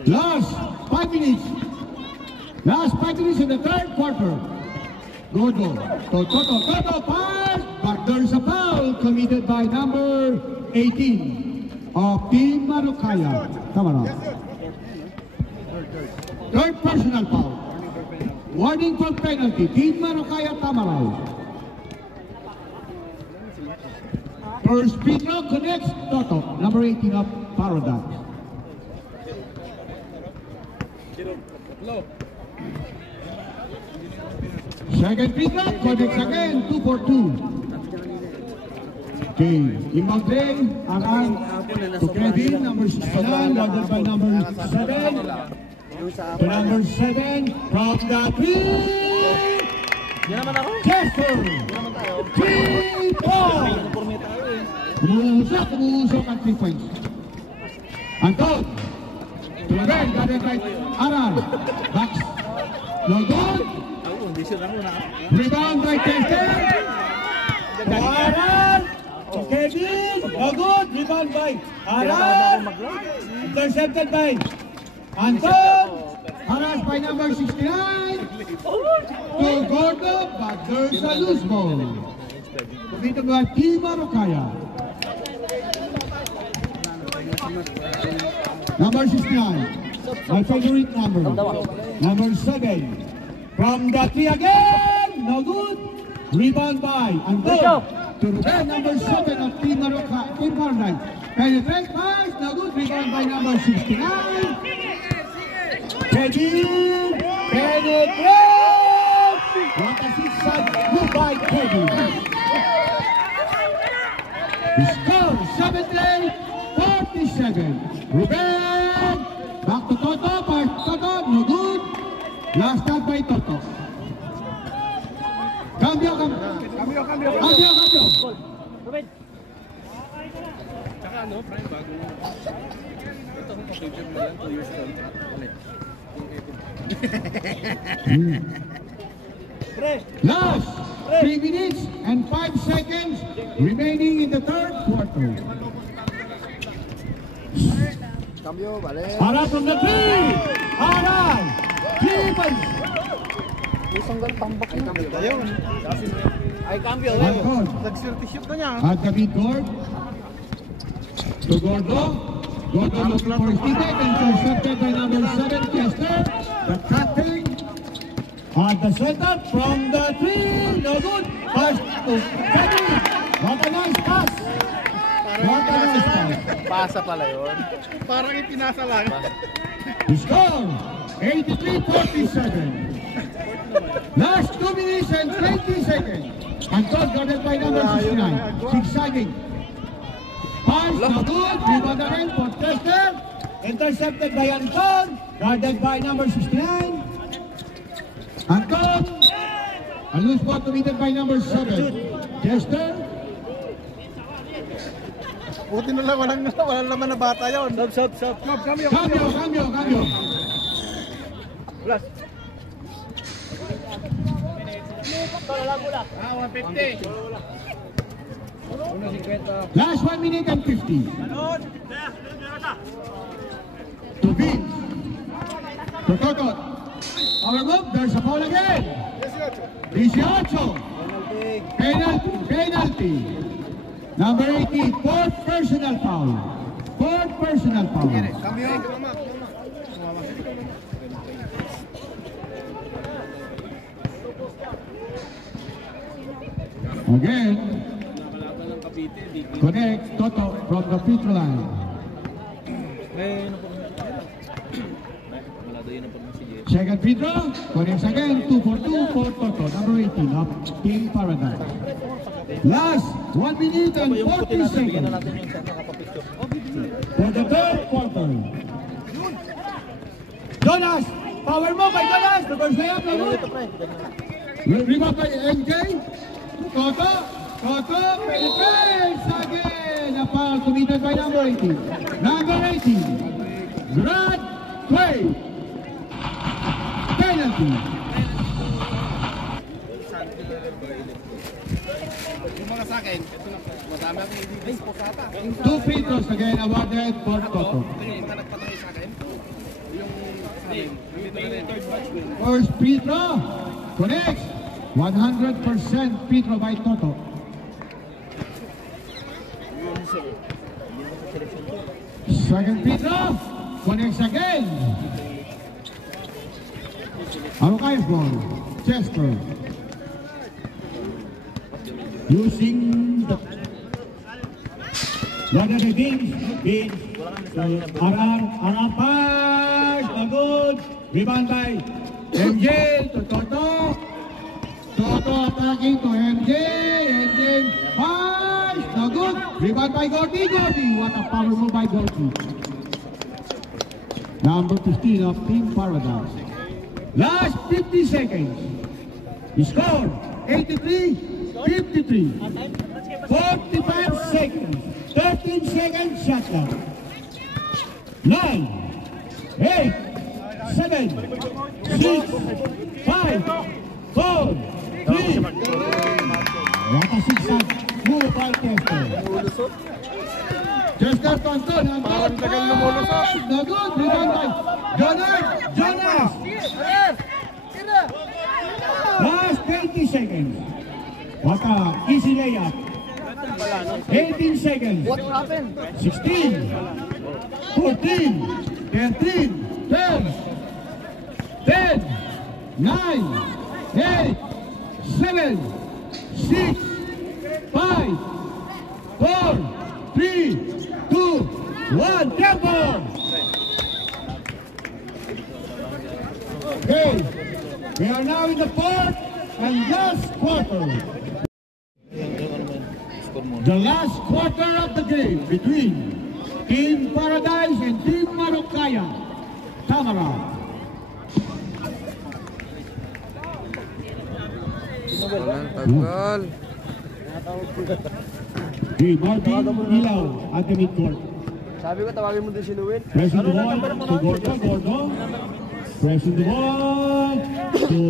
Last 5 minutes. Last 5 minutes in the third quarter. Gordo. Toto pass. But there's a foul committed by number 18 of Team Marokaya. Tamara. Third personal foul. Warning for penalty. Team Marokaya Tamarao. First free throw connects Toto, number 18 of Paradise. Second free throw connects again, 2 for 2. Okay, inbound play, Aran to Kevin, number 69, guarded by number 7. To number 7, from the 3. Chester! 3 points! Umusok ang 3 points. Anton! To again, guarded by Aran. Backs. No good. Rebound by Chester. Aran! Kevin! No good. Rebound by Aran. Intercepted by Anton! Harassed by number 69. To Gordo, but there's a loose ball. Committed by Team Marokaya. Number 69. My favorite number. Number 7. From the 3 again. No good. Rebound by Anton. To Ruben, number 7 of Team Marokaya. Team Paradise. Penetrate pass. No good. Rebound by number 69. Kevin! Penetrate! What a six-shot move by Kevin. The score 70-47. Ruben! Back to Toto. Pass Toto. No good. Last shot by Toto. Cambio. Ruben! Tsaka ano, Brian, bago ito kung pag-picture mo lang, 2 years old. Last 3 minutes and 5 seconds remaining in the third quarter. Cambio, vale. Hara from the 3! Hara! 3 points! Isang tambak yung cambio tayo. Ay, cambio. Anton Nag-shoot na niya. at the midcourt. to Gordo. Gordo looking for his teammate, intercepted by number 7, Kester. The cutting at the center from the 3. No good. Pass to Teddy. What a nice pass. What a nice pass. Pasa pala yun. Parang ipinasa lang. The score, 83-47. Last 2 minutes and 20 seconds. Anton guarded by number 69. Zigzagging. Pass, no good. Rebound again for Tester. Intercepted by Anton. Guarded by number 69. Anton. A loose ball committed by number 7. Tester. Buti na lang, walang laman na bata yun. Sub. Cambio. Plus. 150. Last 1 minute and 50. To Vince. To Toto. Our move, there's a foul again. 18. Penalty. Number 18, fourth personal foul. Cambio. Again, connect Toto from the free throw line. Second free throw, connects again, 2 for 2 for Toto, number 18 of Team Paradise. Last 1 minute and 40 seconds for the third quarter. Jonas, power move by Jonas, reverse layup, no good. Rebound by MJ. Toto penetrates again. A foul committed by number 18. Grad Quay. Penalty. Yung mga sa akin, madami akong ibigay po sa ata. 2 free throws again awarded for Toto. Yung nagpatay sa akin, yung third match win. First free throw. Connects. 100% free throw by Toto. Second free throw. Connects again. Archive ball. Chester. Using the Beans. Arar pass. Good. Rebound by MJ to Toto. Toto attacking to MJ. Pass. No good. Rebound by Gordy. What a power move by Gordy. Number 15 of Team Paradise. Last 50 seconds. Score 83-53. 45 seconds. 13 seconds shot clock. 9, 8, 7, 6, 5, 4, 3. What a zigzag move by Chester. Chester to Anton. Parang tagal lumulusot. No good. Rebound by Jonas. Last 20 seconds. What a easy layup. 18 seconds. What happened? 16, 14, 13, 12, 10, 9, 8, 7, 6, 5, 4, 3, 2, 1. Tempo! Okay, we are now in the fourth and last quarter. The last quarter of the game between Team Paradise and Team Marokaya. Tamara. Tagal. Di Martin Ilaw at the midcourt. Sabi ko, tawagin mo din si Luwin. Pressing the ball to Gordo. Pressing the ball to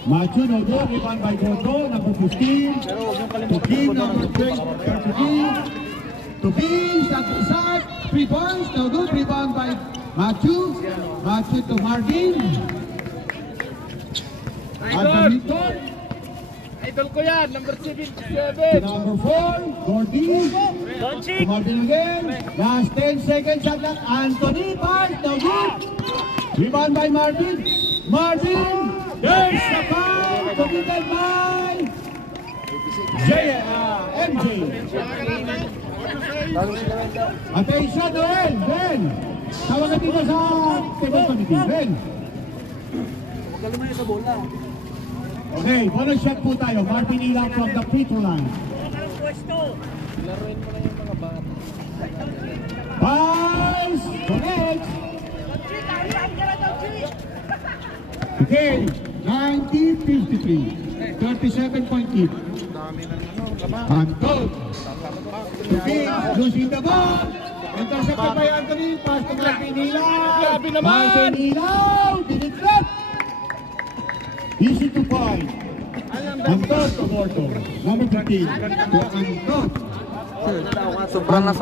Machu Nodo, rebound by Gordo, number 15. To Kim, number 33. To Beans at the side. 3 points, no good. Rebound by Machu. Machu to Martin. At the midcourt. Idol ko yan, number 77. Number 4, Gordy. To Marvin again. Last 10 seconds shot clock. Anthony pass. No good. Rebound by Marvin. Marvin. There's the foul. Committed by MJ. Attention, Noel. Ben. Tawagan dito sa table committee. Ben. Okay, bonus shot po tayo. Marvin Ilang from the free throw line. Pass! Connect! Okay, 90-53. 37-point lead. Anton. Okay, losing the ball. Intercepted by Anthony. Pass to Marvin Ilang. Marvin Ilang. Dinitrap. Easy to find. Anton to Gordo. Number 15. To Anton. Sobrang na.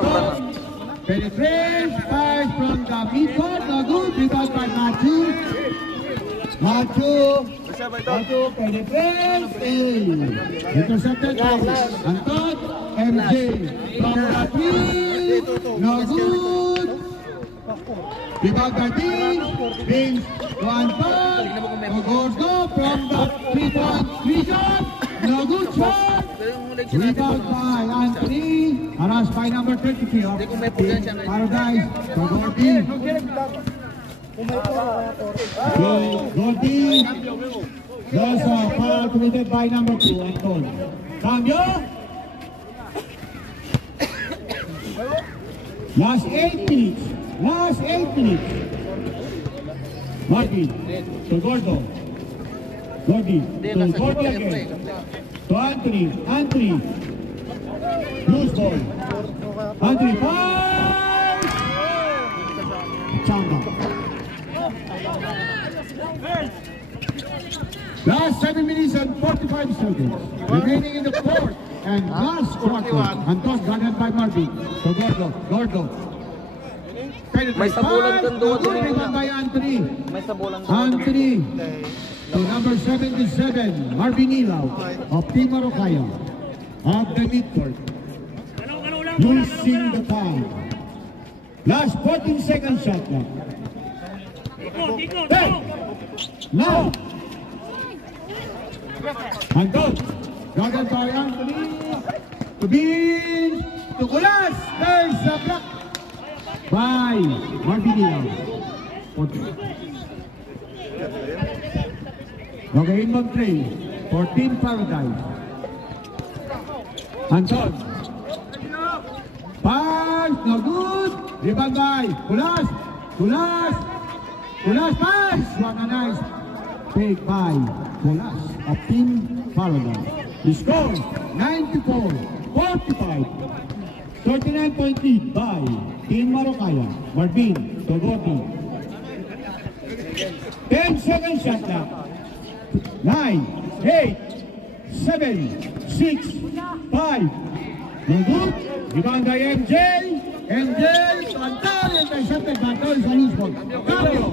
Penetrate. Pass from the midcourt. No good. Rebound by Matthew. Matthew penetrate. Intercepted by Anton. MJ. From the three. No good. Rebound by Vince to Anton. Gordo from the 3-point shot. No good shot. Rebound by Anthony. Harassed by number 33 of Paradise. To Gordy. Gordy. There's a foul committed by number 2, Anton. Cambio. Last 8 minutes. Last 8 minutes. Martin to Gordo. Gordy to Gordy again. To Anthony. Anthony. Loose ball. Anthony pass. Chamba. Last 7 minutes and 45 seconds. Remaining in the fourth and last quarter. Anton guarded by Martin. To Gordo. Gordo. May sabulan kang doon. By Anthony. May sabulan Anthony to number 77, Marvin Ilaw of Team Maracaya of the midcourt. Losing the time. Last 14 seconds shot now. Hey! Now! Anton, guarded by Anthony. To Bin, to Kulas. There's a block by Marvin Ilaw. Okay, in Montreal, 14 Paradise. Anton. Pass, no good. Rebound by Kulas. Kulas. Kulas pass. What a nice take by Kulas of Team Paradise. The score, 94-45. 39-point lead by Team Maracaya. Marvin, Togoti. 10 seconds shot clock. 9, 8, 7, 6, 5. No good. Rebound by MJ. MJ, Anton, intercepted by Anton sa loose ball. Cambio.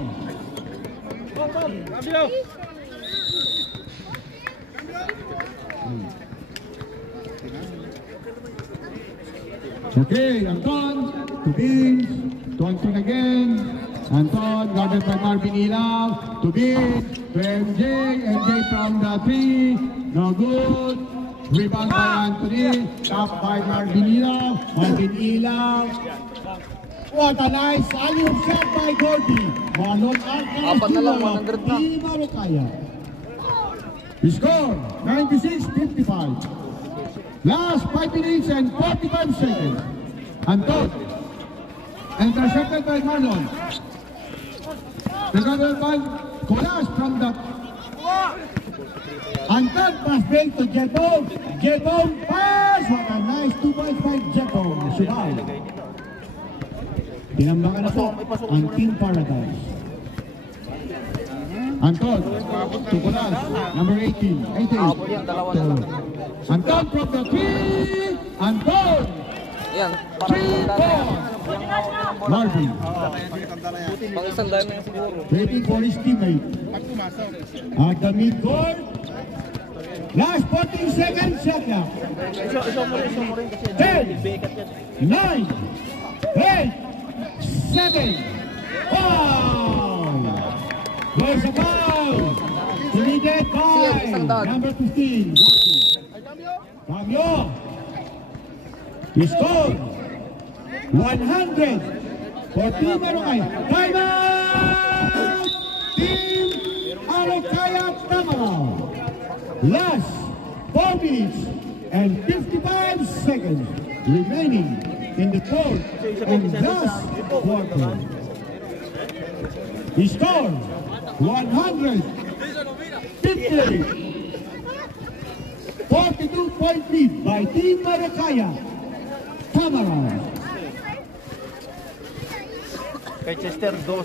Okay, Anton to Vince, to Anton again. Anton guarded by Marvin Ilaw. To Vince, to MJ. MJ from the 3. No good. Rebound by Anthony. Top by Marvin Ilaw. Marvin Ilaw. What a nice alley-oop shot by Gordy. Malon Apat na lang, 100 na. Team Maracaya. The score, 96-55. Last 5 minutes and 45 seconds. Anton. Intercepted by Marlon. Recovered by Colas from the... Anton pass break to Jetone. Jetone pass. What a nice 2 points by Jetone. Subao. Tinambakan na po ang Team Paradise. Anton to Colas. Number 18. 88. Anton from the 3. Anton. Yan, parang Marvin. pang isang dahil na yan siguro. Waiting for his teammate. At the midcourt. Last 14 seconds, shot clock. Iso mo rin kasi. 10, Bekat yan. 9, 8, 7, 5. There's a foul. Leaded by number 15. Cambio. He scored 100 for Team Arokaya. Time out! Team Arokaya Tamaraw. Last 4 minutes and 55 seconds remaining in the fourth and last quarter. He scored 150. 42-point lead by Team Arokaya Tamaraw. Kay Chester, 2.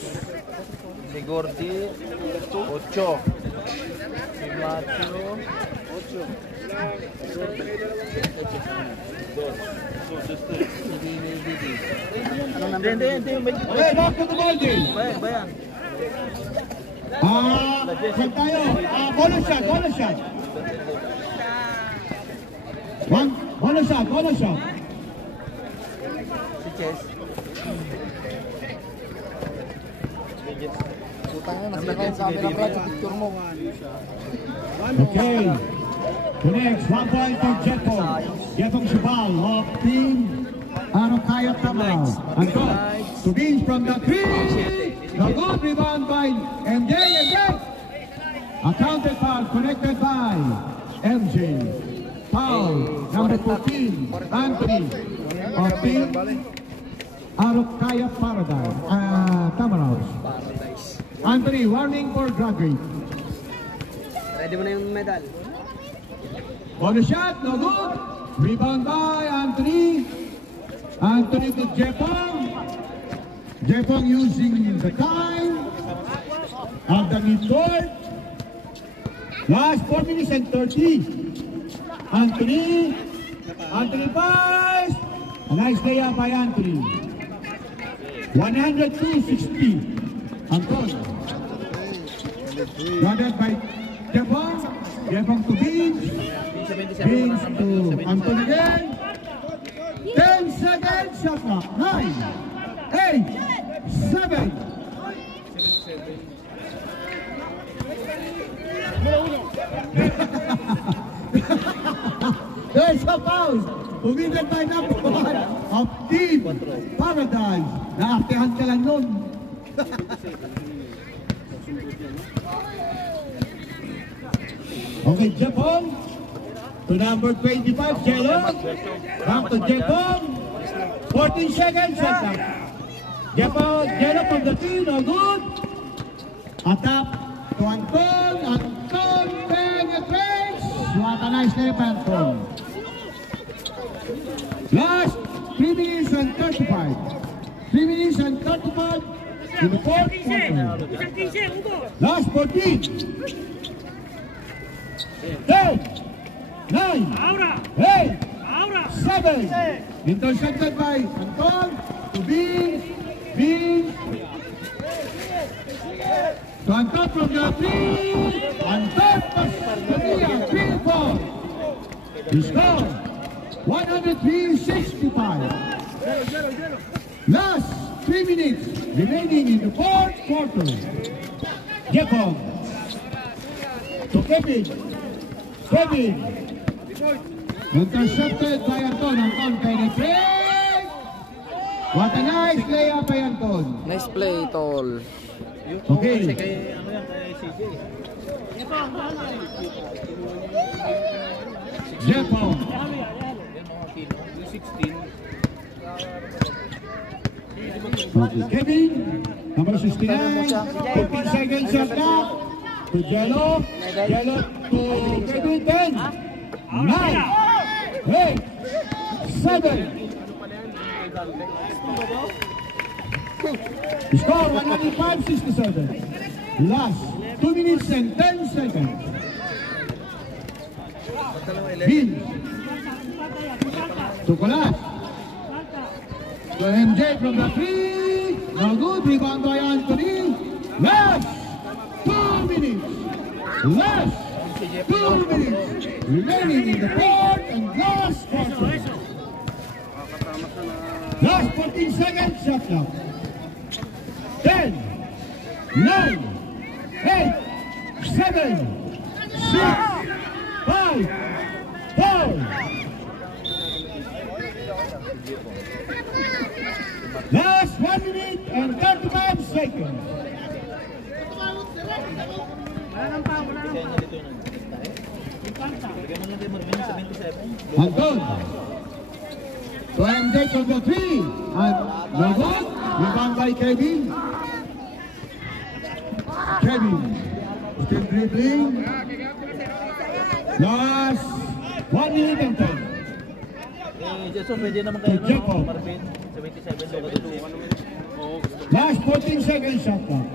Si Gordy, 8. Si Matthew, 8. Hindi. Okay, back to the ball game. Bayan. Saan tayo? Bonus shot. Bonus shot. Si Chess. Okay. The next 1 point for Jepong Subal of Team Arokaya Tamaraw. Anton to Beans from the 3. The good rebound by MJ. Accounted foul connected by MJ. Foul number 14, Anthony of Team Arokaya Tamaraw. Anthony, warning for drug rape. Ready mo na yung medal. Bonus shot, no good. Rebound by Anthony. Anthony to Jepong. Jepong using the time of the midcourt. Last 4 minutes and 30. Anthony pass. A nice layup by Anthony. 102-60. Anton. Guarded by Jepong. Jepong to Beans. Beans to Anton again. 10 seconds. Shot clock. 9, 8, 7. There's a foul. Committed by number 1 of Team Paradise. Naaktihan ka lang nun. Okay, Jepong to number 25, Jello. Back to Jepong. 14 seconds. Jepong, Jello from the team, no good. Attack to Anton. Anton penetrates. What a nice layup, Anton. Last 3 minutes and 35. 3 minutes and 35 in the fourth quarter. Last 14. 10, 9, 8, 7. Intercepted by Anton to Beans. To Anton from the 3. Anton Pascaria, 3-4. He scored 103-65. Last 3 minutes remaining in the fourth quarter. Jepong to Kevin. Intercepted by Anton. Anton penetrates. What a nice layup by Anton. Nice play, tol. Okay. Kay CJ. Jepong. Okay, Kevin, number 69, 15 seconds shot clock. To Jello to Kevin, 10, 9, 8, 7. Score 105-67. Last 2 minutes and 10 seconds. Beans to Colas. To MJ from the 3. No good. Rebound by Anthony. Last 2 minutes. remaining in the fourth and last quarter. Last 14 seconds, shot clock. 10, 9, 8, 7, 6, 5, 4. Last 1 minute and 35 seconds. Anton. So I'm dead on the 3. And Robot, rebound by Kevin. Kevin, still dribbling. Last 1 minute and 10. Jason, pwede naman kayo Jacob. Marvin, 77 lo katulungan. Last 14 seconds shot clock.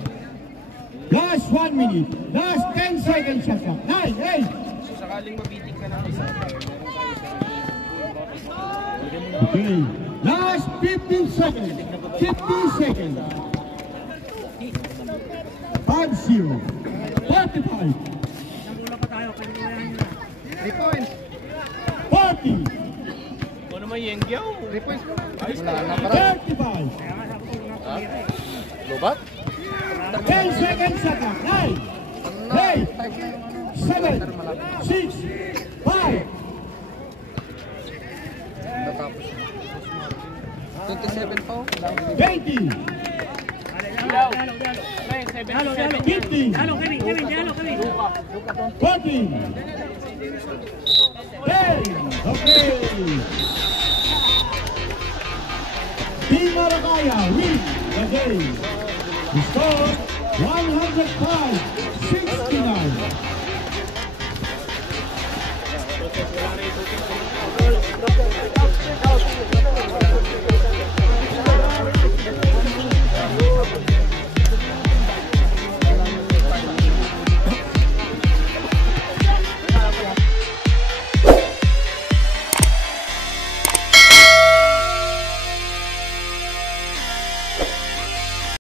Last 1 minute. Last 10 seconds shot clock. 9, 8. Sakaling mabiting ka ng isa. Okay. Last 15 seconds. 50 seconds. 5-0. 45. 3 points. 40. Ano naman yung Yengyaw? 3 points. Wala na 35. Lobat? 10 seconds shot clock. 9, 8, 7, 6, 5. 27 pa. 20. 50. 14. 10. Okay. Team Maracaya win the game. The score 105